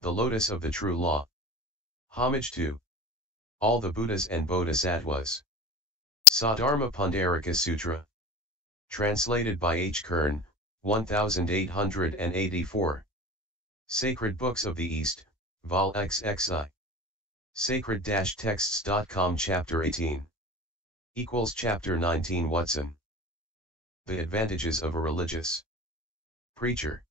the lotus of the true law. Homage to all the Buddhas and Bodhisattvas. Dharmaparyaya Sutra. Translated by H. Kern, 1884. Sacred Books of the East, Vol. XXI. Sacred-texts.com Chapter 18. Chapter 19 Watson. The Advantages of a Religious Preacher.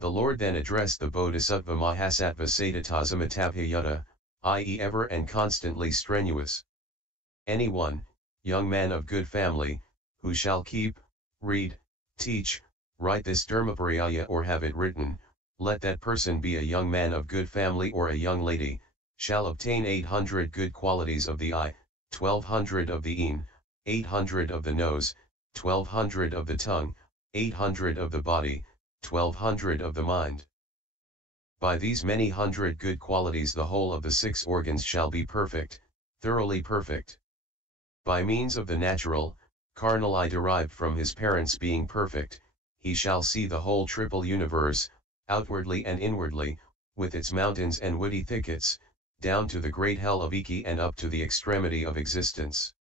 The Lord then addressed the Bodhisattva Mahasattva Satatasamitabhiyukta, i.e. ever and constantly strenuous. Anyone, young man of good family, who shall keep, read, teach, write this Dharmaparyaya or have it written, let that person be a young man of good family or a young lady, shall obtain 800 good qualities of the eye, 1200 of the een, 800 of the nose, 1200 of the tongue, 800 of the body, 1200 of the mind. By these many hundred good qualities the whole of the 6 organs shall be perfect, thoroughly perfect. By means of the natural, carnal eye derived from his parents being perfect, he shall see the whole triple universe, outwardly and inwardly, with its mountains and woody thickets, down to the great hell Avîki and up to the extremity of existence.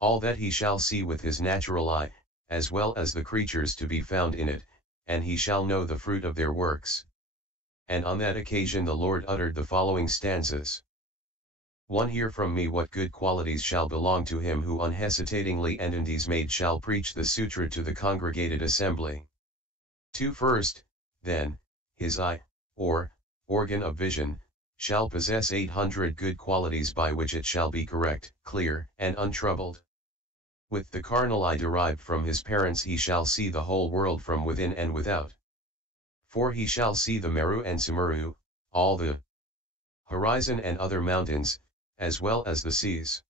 All that he shall see with his natural eye, as well as the creatures to be found in it, and he shall know the fruit of their works. And on that occasion the Lord uttered the following stanzas. 1. Hear from me what good qualities shall belong to him who unhesitatingly and undismayed shall preach the sutra to the congregated assembly. 2. First, then, his eye, or organ of vision, shall possess 800 good qualities by which it shall be correct, clear, and untroubled. With the carnal eye derived from his parents he shall see the whole world from within and without. 4. He shall see the Meru and Sumeru, all the horizon and other mountains, as well as the seas.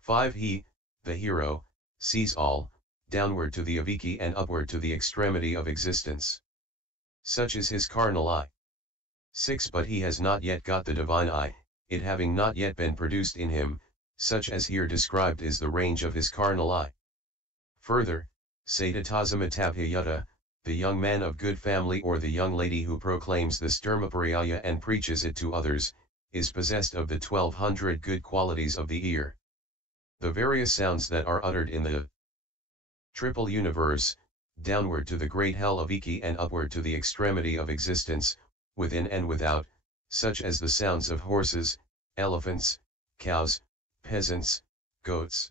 5. He, the hero, sees all, downward to the Avîki and upward to the extremity of existence. Such is his carnal eye. 6. But he has not yet got the divine eye, it having not yet been produced in him, such as here described is the range of his carnal eye. Further, Satatasamitabhiyukta, the young man of good family or the young lady who proclaims this Dharmaparyaya and preaches it to others, is possessed of the 1200 good qualities of the ear. The various sounds that are uttered in the triple universe, downward to the great hell Avîki and upward to the extremity of existence, within and without, such as the sounds of horses, elephants, cows, peasants, goats,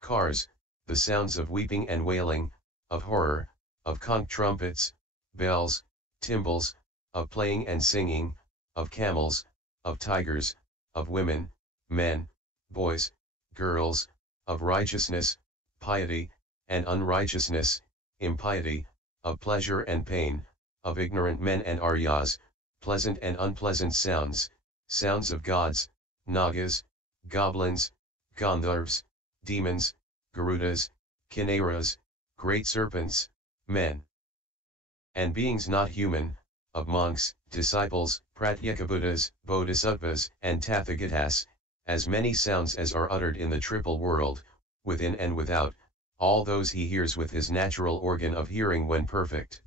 cars, the sounds of weeping and wailing, of horror, of conch trumpets, bells, timbrels, of playing and singing, of camels, of tigers, of women, men, boys, girls, of righteousness, piety, and unrighteousness, impiety, of pleasure and pain, of ignorant men and Aryas, pleasant and unpleasant sounds, sounds of gods, nagas, goblins, gandharvas, demons, garudas, kinnaras, great serpents, men and beings not human, of monks, disciples, pratyekabuddhas, bodhisattvas, and tathagatas, as many sounds as are uttered in the triple world, within and without, all those he hears with his natural organ of hearing when perfect.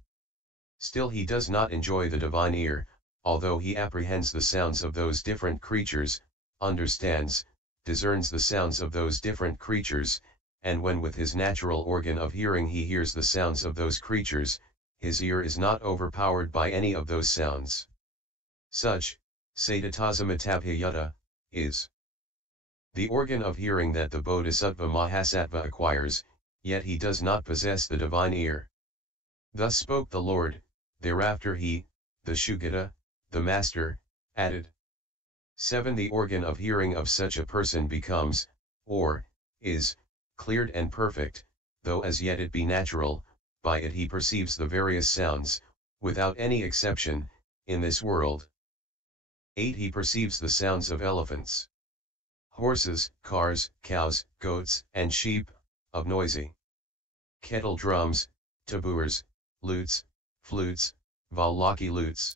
Still he does not enjoy the divine ear, although he apprehends the sounds of those different creatures, understands, discerns the sounds of those different creatures, and when with his natural organ of hearing he hears the sounds of those creatures, his ear is not overpowered by any of those sounds. Such, Satatasamitabhiyukta, is the organ of hearing that the Bodhisattva Mahasattva acquires, yet he does not possess the divine ear. Thus spoke the Lord. Thereafter he, the Sugata, the Master, added. 7. The organ of hearing of such a person becomes, or, is, cleared and perfect, though as yet it be natural, by it he perceives the various sounds, without any exception, in this world. 8. He perceives the sounds of elephants, horses, cars, cows, goats, and sheep, of noisy kettle drums, tabours, lutes, flutes, valaki lutes.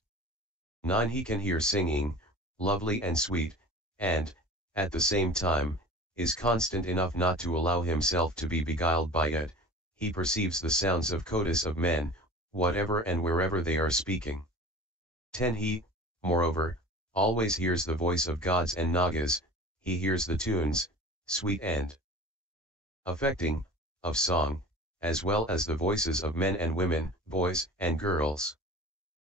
9. He can hear singing, lovely and sweet, and, at the same time, is constant enough not to allow himself to be beguiled by it. He perceives the sounds of kotis of men, whatever and wherever they are speaking. 10 He, moreover, always hears the voice of gods and nagas, he hears the tunes, sweet and affecting, of song, as well as the voices of men and women, boys and girls.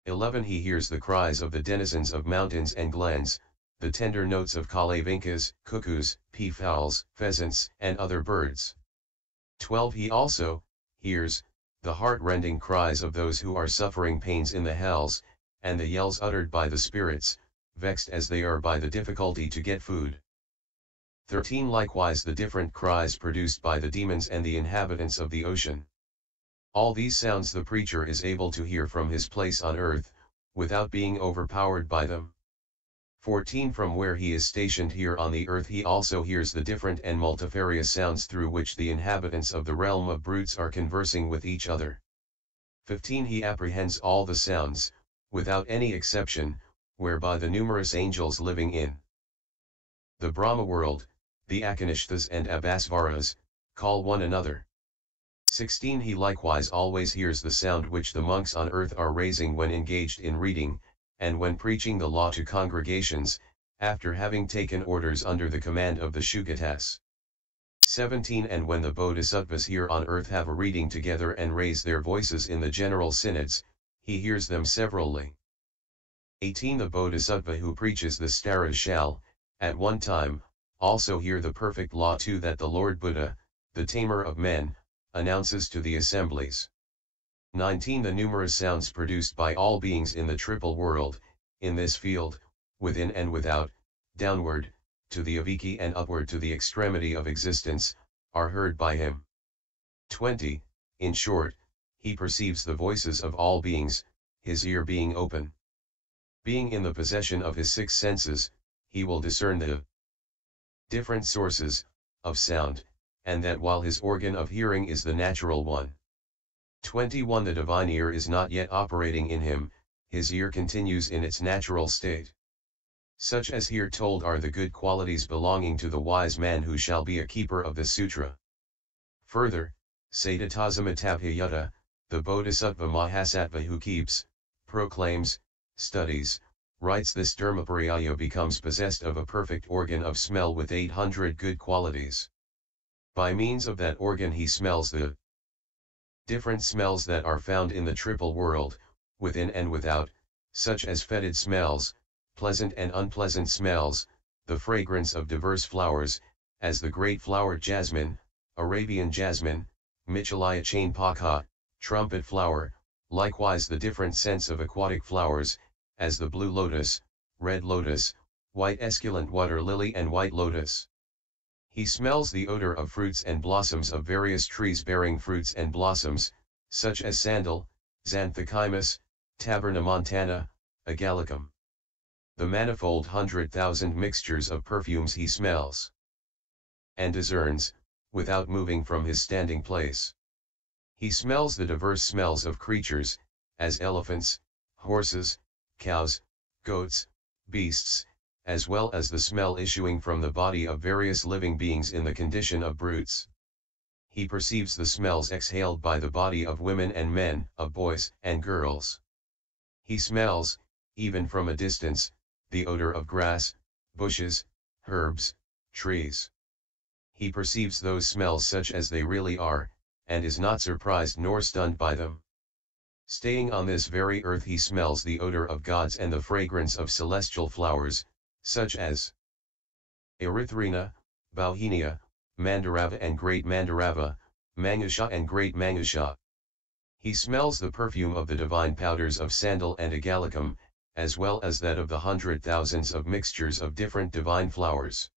11 He hears the cries of the denizens of mountains and glens, the tender notes of kalavinkas, cuckoos, peafowls, pheasants, and other birds. 12 He also hears the heart-rending cries of those who are suffering pains in the hells, and the yells uttered by the spirits, vexed as they are by the difficulty to get food. 13 Likewise the different cries produced by the demons and the inhabitants of the ocean. All these sounds the preacher is able to hear from his place on earth, without being overpowered by them. 14 From where he is stationed here on the earth he also hears the different and multifarious sounds through which the inhabitants of the realm of brutes are conversing with each other. 15 He apprehends all the sounds, without any exception, whereby the numerous angels living in the Brahma world, the Akanishthas and Abhasvaras, call one another. 16 He likewise always hears the sound which the monks on earth are raising when engaged in reading, and when preaching the law to congregations, after having taken orders under the command of the Shukatas. 17 And when the Bodhisattvas here on earth have a reading together and raise their voices in the general synods, he hears them severally. 18 The Bodhisattva who preaches the staras shall, at one time, also hear the perfect law too that the Lord Buddha, the tamer of men, announces to the assemblies. 19 The numerous sounds produced by all beings in the triple world, in this field, within and without, downward, to the Avîki and upward to the extremity of existence, are heard by him. 20 In short, he perceives the voices of all beings, his ear being open. Being in the possession of his six senses, he will discern the different sources of sound, and that while his organ of hearing is the natural one. 21 The divine ear is not yet operating in him, his ear continues in its natural state. Such as here told are the good qualities belonging to the wise man who shall be a keeper of the sutra. Further, Satatasamitabhiyukta, the Bodhisattva Mahasattva who keeps, proclaims, studies, writes this Dharmaparyaya becomes possessed of a perfect organ of smell with 800 good qualities. By means of that organ he smells the different smells that are found in the triple world, within and without, such as fetid smells, pleasant and unpleasant smells, the fragrance of diverse flowers, as the great flowered jasmine, Arabian jasmine, Michelaya chain pakha, trumpet flower, likewise the different scents of aquatic flowers, as the blue lotus, red lotus, white esculent water lily and white lotus. He smells the odor of fruits and blossoms of various trees bearing fruits and blossoms, such as sandal, xanthochimus, tabernamontana, agallicum. The manifold 100,000 mixtures of perfumes he smells and discerns, without moving from his standing place. He smells the diverse smells of creatures, as elephants, horses, cows, goats, beasts, as well as the smell issuing from the body of various living beings in the condition of brutes. He perceives the smells exhaled by the body of women and men, of boys and girls. He smells, even from a distance, the odor of grass, bushes, herbs, trees. He perceives those smells such as they really are, and is not surprised nor stunned by them. Staying on this very earth he smells the odor of gods and the fragrance of celestial flowers, such as Erythrina, Bauhinia, Mandarava and Great Mandarava, Mangusha and Great Mangusha. He smells the perfume of the divine powders of sandal and agallicum, as well as that of the 100,000s of mixtures of different divine flowers.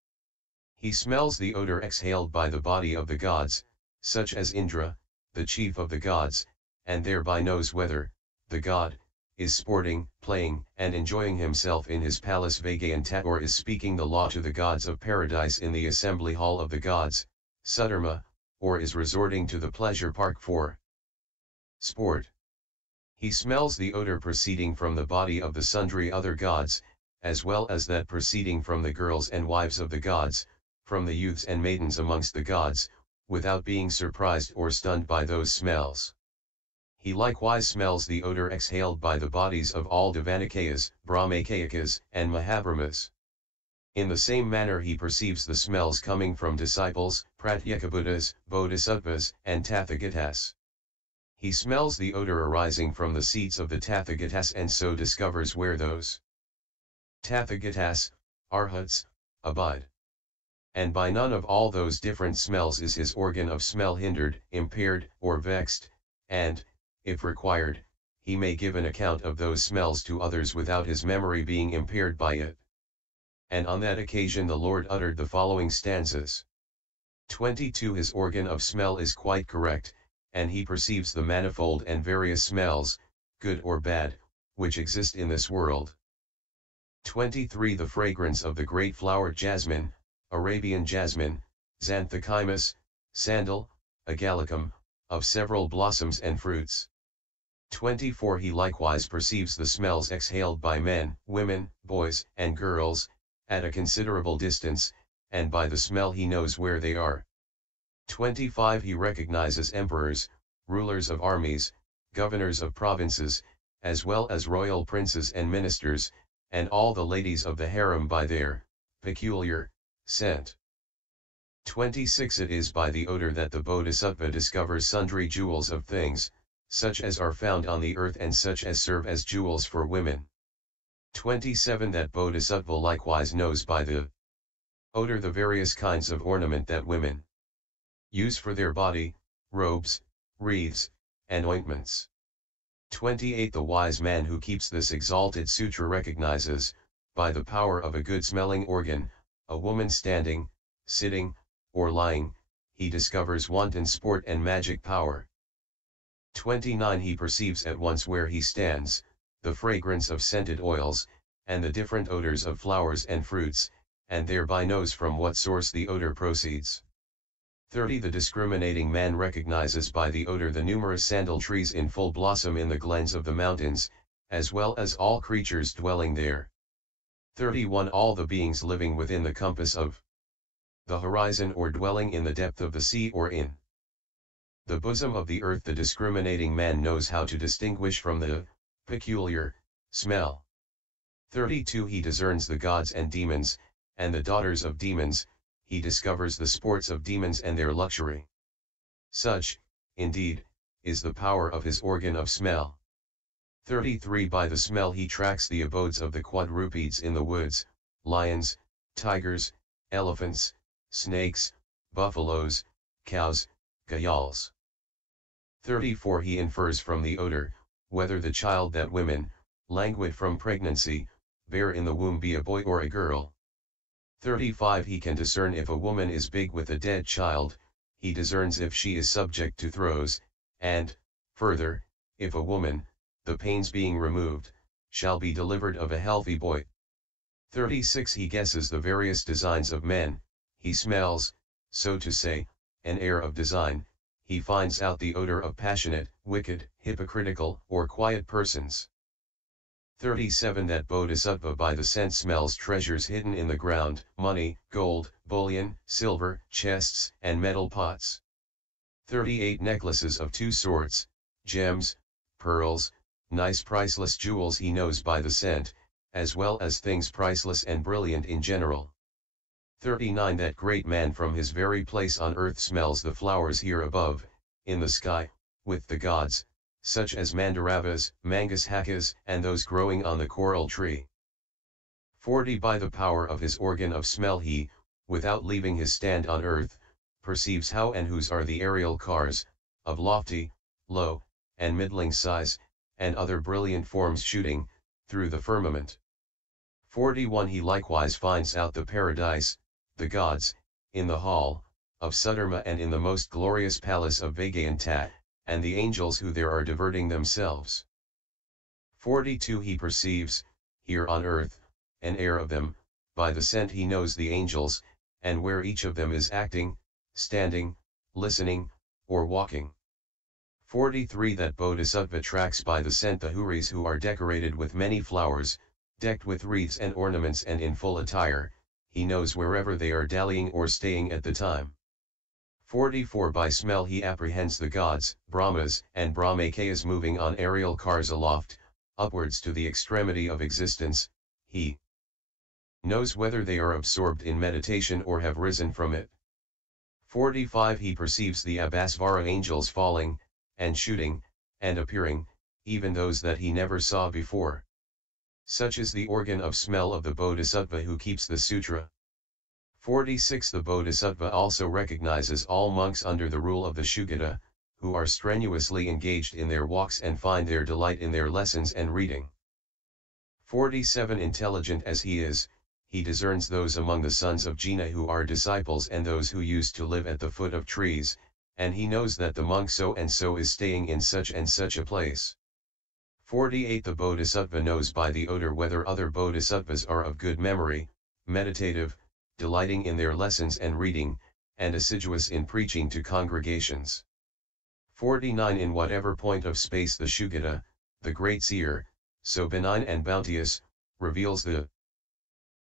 He smells the odor exhaled by the body of the gods, such as Indra, the chief of the gods, and thereby knows whether the god is sporting, playing, and enjoying himself in his palace Vagayanta or is speaking the law to the gods of paradise in the assembly hall of the gods, Sudharma, or is resorting to the pleasure park for sport. He smells the odor proceeding from the body of the sundry other gods, as well as that proceeding from the girls and wives of the gods, from the youths and maidens amongst the gods, without being surprised or stunned by those smells. He likewise smells the odor exhaled by the bodies of all Dvanikayas, Brahmakayikas, and Mahabrahmas. In the same manner he perceives the smells coming from disciples, Pratyekabuddhas, Bodhisattvas, and Tathagatas. He smells the odor arising from the seats of the Tathagatas and so discovers where those Tathagatas, Arhats, abide. And by none of all those different smells is his organ of smell hindered, impaired, or vexed, and, if required, he may give an account of those smells to others without his memory being impaired by it. And on that occasion the Lord uttered the following stanzas. 22 His organ of smell is quite correct, and he perceives the manifold and various smells, good or bad, which exist in this world. 23 The fragrance of the great flowered jasmine, Arabian jasmine, xanthochimus, sandal, agallicum, of several blossoms and fruits. 24 He likewise perceives the smells exhaled by men, women, boys, and girls, at a considerable distance, and by the smell he knows where they are. 25 He recognizes emperors, rulers of armies, governors of provinces, as well as royal princes and ministers, and all the ladies of the harem by their peculiar scent. 26 It is by the odor that the Bodhisattva discovers sundry jewels of things, such as are found on the earth and such as serve as jewels for women. 27 That Bodhisattva likewise knows by the odor the various kinds of ornament that women use for their body, robes, wreaths, and ointments. 28 The wise man who keeps this exalted sutra recognizes, by the power of a good smelling organ, a woman standing, sitting, or lying, he discovers wanton sport and magic power. 29 He perceives at once where he stands, the fragrance of scented oils, and the different odors of flowers and fruits, and thereby knows from what source the odor proceeds. 30 The discriminating man recognizes by the odor the numerous sandal trees in full blossom in the glens of the mountains, as well as all creatures dwelling there. 31 All the beings living within the compass of the horizon or dwelling in the depth of the sea or in the bosom of the earth. The discriminating man knows how to distinguish from the peculiar smell. 32 He discerns the gods and demons, and the daughters of demons, he discovers the sports of demons and their luxury. Such, indeed, is the power of his organ of smell. 33 By the smell he tracks the abodes of the quadrupeds in the woods, lions, tigers, elephants, snakes, buffaloes, cows, gayals. 34 He infers from the odor, whether the child that women, languid from pregnancy, bear in the womb be a boy or a girl. 35 He can discern if a woman is big with a dead child, he discerns if she is subject to throes, and, further, if a woman, the pains being removed, shall be delivered of a healthy boy. 36 He guesses the various designs of men, he smells, so to say, an air of design, he finds out the odor of passionate, wicked, hypocritical, or quiet persons. 37 That Bodhisattva by the scent smells treasures hidden in the ground, money, gold, bullion, silver, chests, and metal pots. 38 Necklaces of two sorts, gems, pearls, nice priceless jewels he knows by the scent, as well as things priceless and brilliant in general. 39 That great man from his very place on earth smells the flowers here above, in the sky, with the gods, such as mandaravas, mangashakas, and those growing on the coral tree. 40 By the power of his organ of smell he, without leaving his stand on earth, perceives how and whose are the aerial cars, of lofty, low, and middling size, and other brilliant forms shooting, through the firmament. 41 He likewise finds out the paradise, the gods, in the hall, of Sudharma and in the most glorious palace of Vagayanta, and the angels who there are diverting themselves. 42 He perceives, here on earth, an air of them, by the scent he knows the angels, and where each of them is acting, standing, listening, or walking. 43 That Bodhisattva tracks by the scent the huris who are decorated with many flowers, decked with wreaths and ornaments and in full attire, he knows wherever they are dallying or staying at the time. 44 By smell he apprehends the gods, Brahmas, and Brahmakayas moving on aerial cars aloft, upwards to the extremity of existence. He knows whether they are absorbed in meditation or have risen from it. 45 He perceives the Abhasvara angels falling, and shooting, and appearing, even those that he never saw before. Such is the organ of smell of the Bodhisattva who keeps the sutra. 46 The Bodhisattva also recognizes all monks under the rule of the Shugata, who are strenuously engaged in their walks and find their delight in their lessons and reading. 47 Intelligent as he is, he discerns those among the sons of Jina who are disciples and those who used to live at the foot of trees, and he knows that the monk so and so is staying in such and such a place. 48 The Bodhisattva knows by the odor whether other bodhisattvas are of good memory, meditative, delighting in their lessons and reading, and assiduous in preaching to congregations. 49 In whatever point of space the Shugata, the great seer, so benign and bounteous, reveals the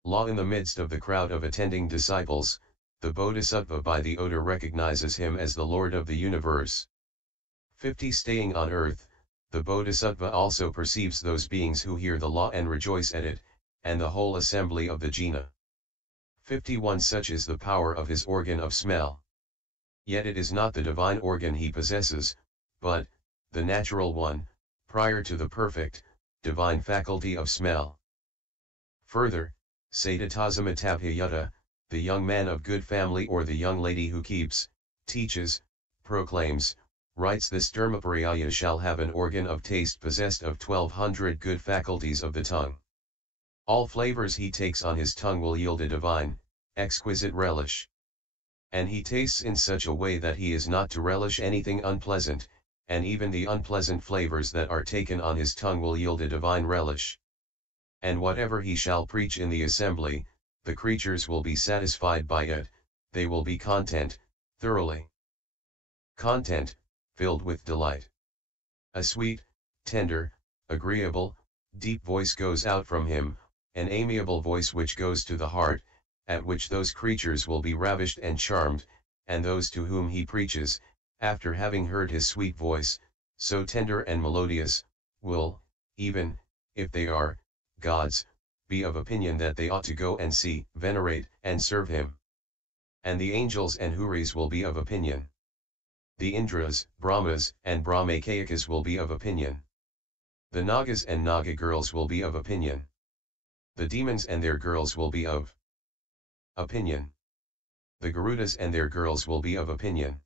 law in the midst of the crowd of attending disciples, the Bodhisattva by the odor recognizes him as the Lord of the universe. 50 Staying on earth, the Bodhisattva also perceives those beings who hear the law and rejoice at it, and the whole assembly of the Jina. 51 Such is the power of his organ of smell. Yet it is not the divine organ he possesses, but the natural one, prior to the perfect, divine faculty of smell. Further, Satatasamitabhiyukta, the young man of good family or the young lady who keeps, teaches, proclaims, writes this Dharmaparyaya shall have an organ of taste possessed of 1200 good faculties of the tongue. All flavors he takes on his tongue will yield a divine, exquisite relish. And he tastes in such a way that he is not to relish anything unpleasant, and even the unpleasant flavors that are taken on his tongue will yield a divine relish. And whatever he shall preach in the assembly, the creatures will be satisfied by it, they will be content, thoroughly content, filled with delight. A sweet, tender, agreeable, deep voice goes out from him, an amiable voice which goes to the heart, at which those creatures will be ravished and charmed, and those to whom he preaches, after having heard his sweet voice, so tender and melodious, will, even, if they are gods, be of opinion that they ought to go and see, venerate, and serve him. And the angels and Huris will be of opinion. The Indras, Brahmas, and Brahmakayakas will be of opinion. The Nagas and Naga girls will be of opinion. The demons and their girls will be of opinion. The Garudas and their girls will be of opinion.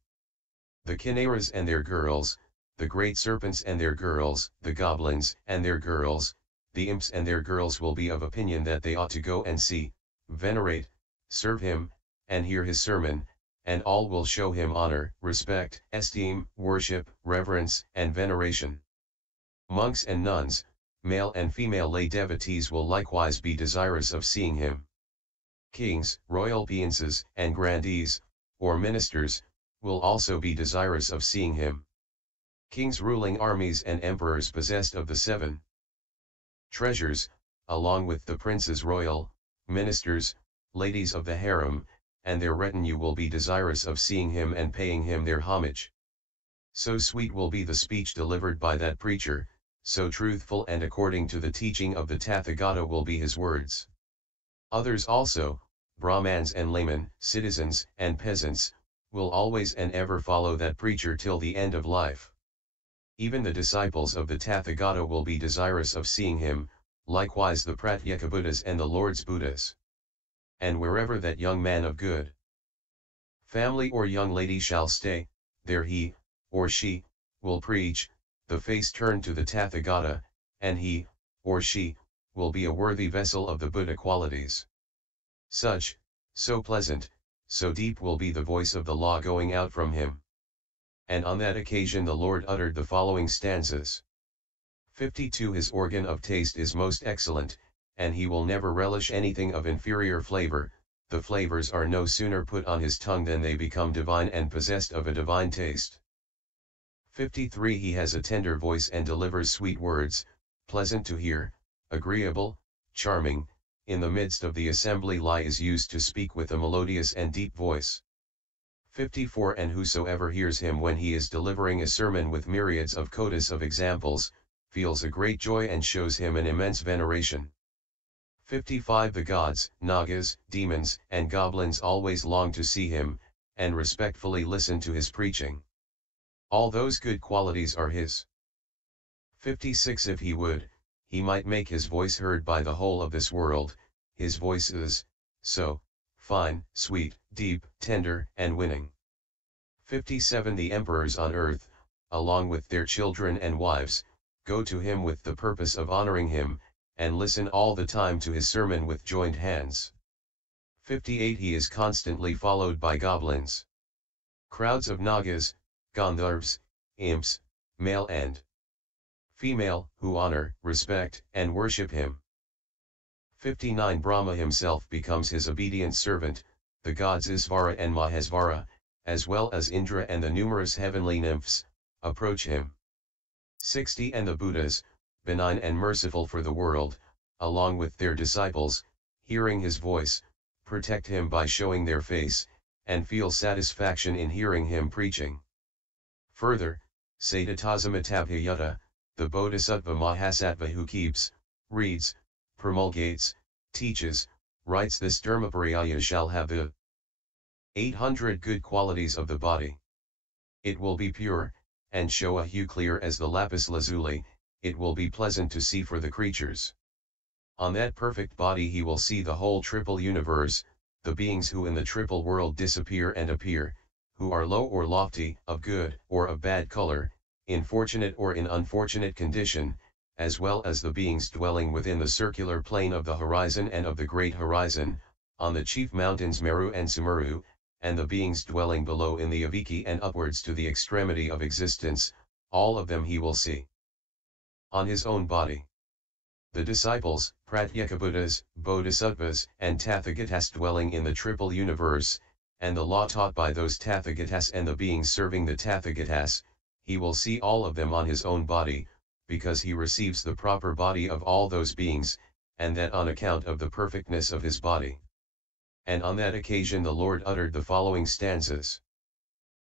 The Kinnaras and their girls, the great serpents and their girls, the goblins and their girls, the imps and their girls will be of opinion that they ought to go and see, venerate, serve him, and hear his sermon, and all will show him honor, respect, esteem, worship, reverence, and veneration. Monks and nuns, male and female lay devotees will likewise be desirous of seeing him. Kings, royal princes, and grandees, or ministers, will also be desirous of seeing him. Kings ruling armies and emperors possessed of the 7 treasures, along with the princes royal, ministers, ladies of the harem, and their retinue will be desirous of seeing him and paying him their homage. So sweet will be the speech delivered by that preacher, so truthful and according to the teaching of the Tathagata will be his words. Others also, Brahmans and laymen, citizens and peasants, will always and ever follow that preacher till the end of life. Even the disciples of the Tathagata will be desirous of seeing him, likewise the Pratyeka Buddhas and the Lord's Buddhas. And wherever that young man of good family or young lady shall stay, there he, or she, will preach, the face turned to the Tathagata, and he, or she, will be a worthy vessel of the Buddha qualities. Such, so pleasant, so deep will be the voice of the law going out from him. And on that occasion the Lord uttered the following stanzas. 52 His organ of taste is most excellent, and he will never relish anything of inferior flavor, the flavors are no sooner put on his tongue than they become divine and possessed of a divine taste. 53 He has a tender voice and delivers sweet words, pleasant to hear, agreeable, charming, in the midst of the assembly is used to speak with a melodious and deep voice. 54 And whosoever hears him when he is delivering a sermon with myriads of kotas of examples, feels a great joy and shows him an immense veneration. 55 The gods, nagas, demons, and goblins always long to see him, and respectfully listen to his preaching. All those good qualities are his. 56 If he would, he might make his voice heard by the whole of this world. His voice is so fine, sweet, deep, tender, and winning. 57 The emperors on earth, along with their children and wives, go to him with the purpose of honoring him, and listen all the time to his sermon with joined hands. 58 He is constantly followed by goblins, crowds of nagas, gandharvas, imps, male and female, who honor, respect, and worship him. 59 Brahma himself becomes his obedient servant, the gods Isvara and Mahasvara, as well as Indra and the numerous heavenly nymphs, approach him. 60 And the Buddhas, benign and merciful for the world, along with their disciples, hearing his voice, protect him by showing their face, and feel satisfaction in hearing him preaching. Further, Satatasamitabhiyukta, the Bodhisattva Mahasattva who keeps, reads, promulgates, teaches, writes this Dharmaparyaya shall have the 800 good qualities of the body. It will be pure, and show a hue clear as the lapis lazuli. It will be pleasant to see for the creatures. On that perfect body he will see the whole triple universe, the beings who in the triple world disappear and appear, who are low or lofty, of good or of bad color, in fortunate or in unfortunate condition, as well as the beings dwelling within the circular plane of the horizon and of the great horizon, on the chief mountains Meru and Sumeru, and the beings dwelling below in the Avîki and upwards to the extremity of existence, all of them he will see on his own body. The disciples, Pratyekabuddhas, Bodhisattvas, and Tathagatas dwelling in the triple universe, and the law taught by those Tathagatas and the beings serving the Tathagatas, he will see all of them on his own body, because he receives the proper body of all those beings, and that on account of the perfectness of his body. And on that occasion the Lord uttered the following stanzas.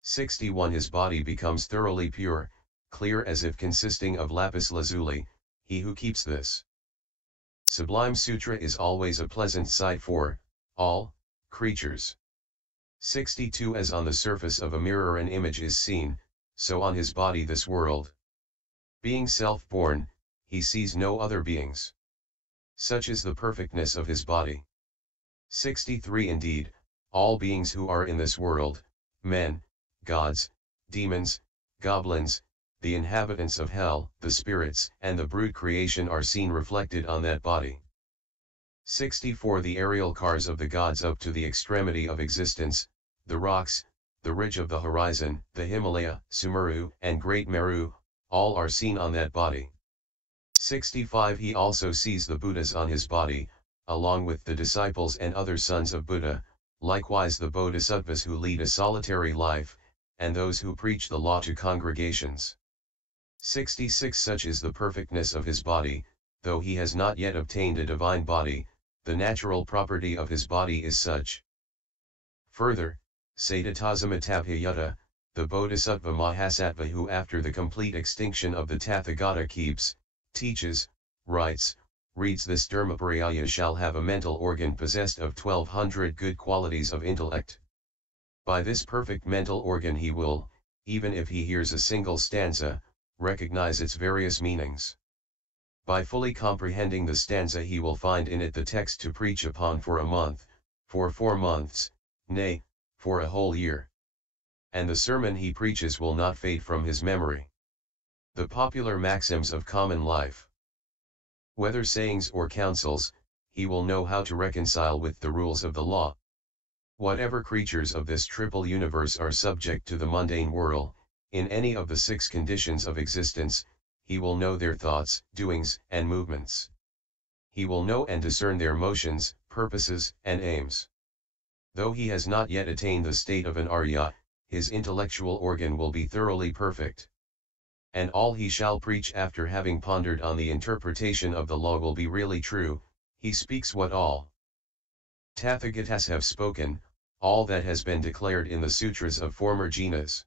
61 His body becomes thoroughly pure, clear as if consisting of lapis lazuli. He who keeps this sublime sutra is always a pleasant sight for all creatures. 62 As on the surface of a mirror an image is seen, so on his body this world. Being self-born, he sees no other beings. Such is the perfectness of his body. 63 Indeed, all beings who are in this world, men, gods, demons, goblins, the inhabitants of hell, the spirits, and the brute creation are seen reflected on that body. 64 The aerial cars of the gods up to the extremity of existence, the rocks, the ridge of the horizon, the Himalaya, Sumeru, and Great Meru, all are seen on that body. 65 He also sees the Buddhas on his body, along with the disciples and other sons of Buddha, likewise the Bodhisattvas who lead a solitary life, and those who preach the law to congregations. 66 Such is the perfectness of his body, though he has not yet obtained a divine body, the natural property of his body is such. Further, Satatasamitabhiyukta, the Bodhisattva Mahasattva who after the complete extinction of the Tathagata keeps, teaches, writes, reads this Dharmaparyaya shall have a mental organ possessed of 1200 good qualities of intellect. By this perfect mental organ he will, even if he hears a single stanza, recognize its various meanings. By fully comprehending the stanza he will find in it the text to preach upon for a month, for 4 months, nay, for a whole year. And the sermon he preaches will not fade from his memory. The popular maxims of common life, whether sayings or counsels, he will know how to reconcile with the rules of the law. Whatever creatures of this triple universe are subject to the mundane world, in any of the 6 conditions of existence, he will know their thoughts, doings, and movements. He will know and discern their motions, purposes, and aims. Though he has not yet attained the state of an Arya, his intellectual organ will be thoroughly perfect. And all he shall preach after having pondered on the interpretation of the law will be really true. He speaks what all Tathagatas have spoken, all that has been declared in the sutras of former jinas.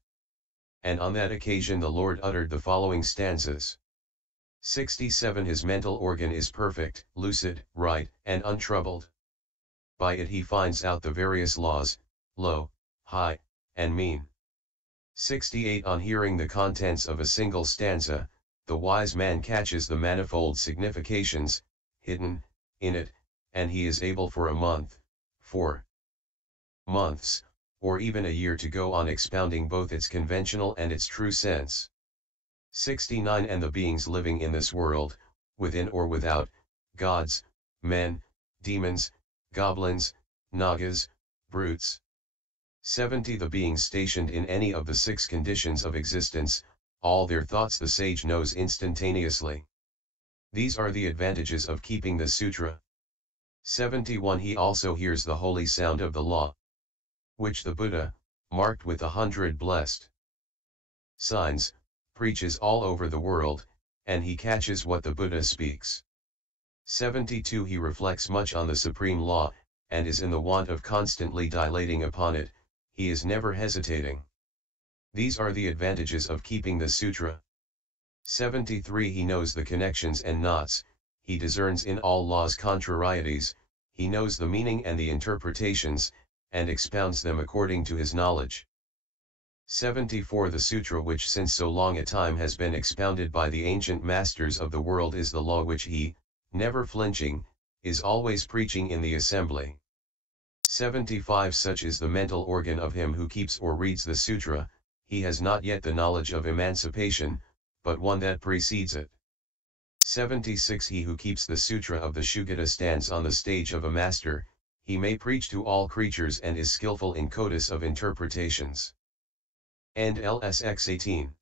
And on that occasion the Lord uttered the following stanzas. 67 His mental organ is perfect, lucid, right, and untroubled. By it he finds out the various laws, low, high, and mean. 68 On hearing the contents of a single stanza, the wise man catches the manifold significations, hidden, in it, and he is able for a month, 4 months, or even a year to go on expounding both its conventional and its true sense. 69 And the beings living in this world, within or without, gods, men, demons, goblins, nagas, brutes. 70 The beings stationed in any of the 6 conditions of existence, all their thoughts the sage knows instantaneously. These are the advantages of keeping the sutra. 71 He also hears the holy sound of the law, which the Buddha, marked with 100 blessed signs, preaches all over the world, and he catches what the Buddha speaks. 72 He reflects much on the supreme law, and is in the want of constantly dilating upon it, he is never hesitating. These are the advantages of keeping the sutra. 73 He knows the connections and knots, he discerns in all laws contrarieties, he knows the meaning and the interpretations, and expounds them according to his knowledge. 74 The sutra which since so long a time has been expounded by the ancient masters of the world is the law which he, never flinching, is always preaching in the assembly. 75 Such is the mental organ of him who keeps or reads the sutra, he has not yet the knowledge of emancipation, but one that precedes it. 76 He who keeps the sutra of the Sugata stands on the stage of a master, he may preach to all creatures and is skillful in codis of interpretations. And LSX 18.